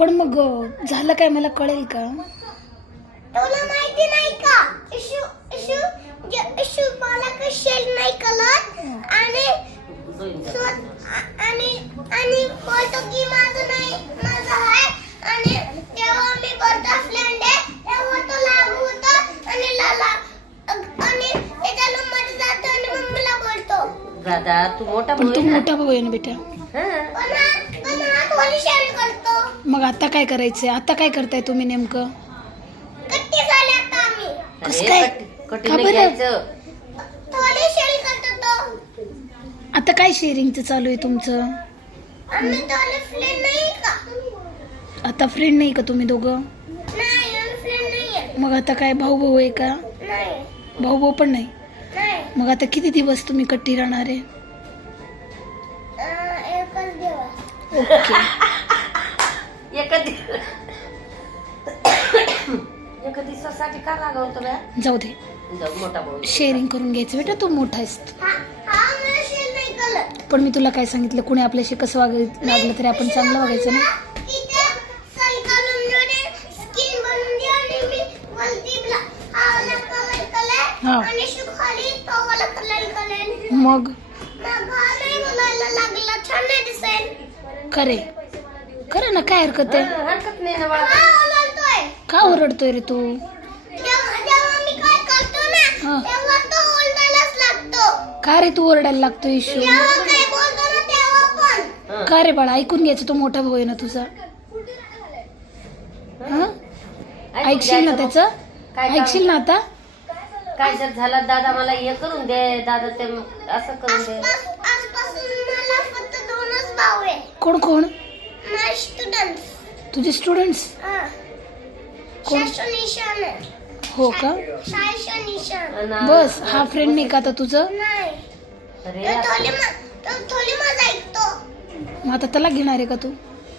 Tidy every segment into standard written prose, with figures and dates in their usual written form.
पण मग झालं काय मला कळेल का? तुला माहिती नाही का? इशू इशू इशू मला कशाला नाही कळत आणि आणि बोलतो की माझं नाही माझं आहे आणि तेव्हा मी करतो फ्रेंड आहे तेव्हा तो लागू होतो आणि लाला आणि त्याच्या रूम मध्ये जातो आणि मम्मीला बोलतो. दादा तू मोठा पण भाऊ तू आहे ना? मोठा भाऊ आहे ना बेटा. पण हा थोडी शेअर करतो. मग आता काय करायचंय? आता काय करताय तुम्ही नेमकं? कट्टी झाले आता आम्ही कसं अरे, काय? कटीने का बरं? घ्यायचं. थोडी शेअर करतो तो. आता काय शेअरिंगचं चालू आहे तुमचं? आम्ही थोडे फ्रेंड नाही का? आता फ्रेंड नाही का तुम्ही दोघं? नाही आम्ही फ्रेंड नाही आहे. मग आता काय भाऊ भाऊ आहे का? नाही भाऊ भाऊ पण नाही. नाही मग आता किती दिवस तुम्ही कट्टी राहणार आहे? एकच दिवस. ओके. एका दिवसासाठी का लागवतो बा? जाऊ दे, जाऊ मोठा भाऊ. शेअरिंग करून घ्यायचं बेटा. तू मोठा आहेस. हा मला शेअर नाही कळत. पण मी तुला काय सांगितलं, कुणी आपल्याशी कसं लागलं तरी आपण चांगलं वागायचं ना. की त्या साल घालून देणे, स्किन बनवून दे आणि मी वरती हा वाला कलर हा. आणि खाली तो वाला कलर करेल. मग मग हा नाही बोलायला लागला छान नाही दिसेल. करे खरं ना, काय हरकत आहे? हरकत नाही ना बाळा. हा ओरडतोय. का ओरडतोय रे तू? जेव्हा मी काय करतो ना हा. तेव्हा तो ओरडायलाच लागतो. का रे तू ओरडायला लागतो इशू? जेव्हा काय बोलतो ना तेव्हा पण. का रे बाळा, ऐकून घ्यायचं. तो मोठा भाऊ आहे ना तुझा. हा, ऐकशील ना त्याचं? काय ऐकशील ना आता? काय जर झालं दादा मला हे करून दे, दादा ते असं करून दे. आजपासून मला फक्त दोनच भाऊ आहे. कोण कोण? माझे स्टुडंट्स. तुझे स्टुडंट्स? कोण? शाशन निशान. हो का? शाशन निशान. आणि बस, हा फ्रेंड नाही का आता तुझं? नाही अरे तो थोडी मजा ऐकतो. मग आता त्याला घेणार आहे का तू?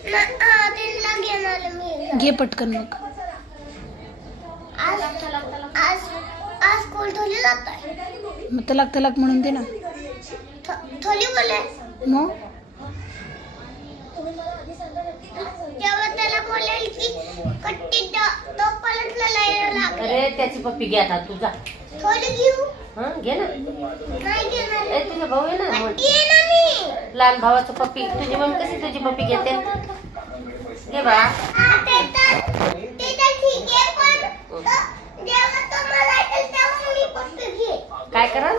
त्यांना घेणार मी. घे पटकन मग. आज आज आज स्कूल थोडी जात आहे. मग तलाक तलाक म्हणून दे ना. थोडी बोले मग तेव्हा त्याला बोलेल की कट्टी तो पलटला लागेल. अरे त्याची पप्पी घे आता तुझा. थोडी घेऊ. हा घे ना. नाही घेणार. ए तुझा भाऊ आहे ना कट्टी आहे ना मी. लहान भावाचं पप्पी. तुझी मम्मी कशी तुझी पप्पी घेते? घे बाळा. ते तर ठीक आहे पण जेव्हा तो मला ऐकेल तेव्हा मी पप्पी घे. काय करा?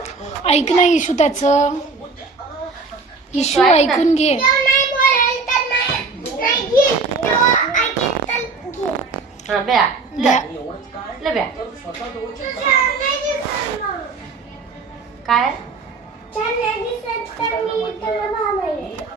ऐक ना इशू त्याचं. इशू ऐकून घे. तेव्हा नाही बोलेल तर नाही घे. तेव्हा ऐकेल तर घे. हा ब्या द्या. ले ब्या. छान नाही दिसत मग. काय छान नाही दिसत तर मी त्याला भाव आहे.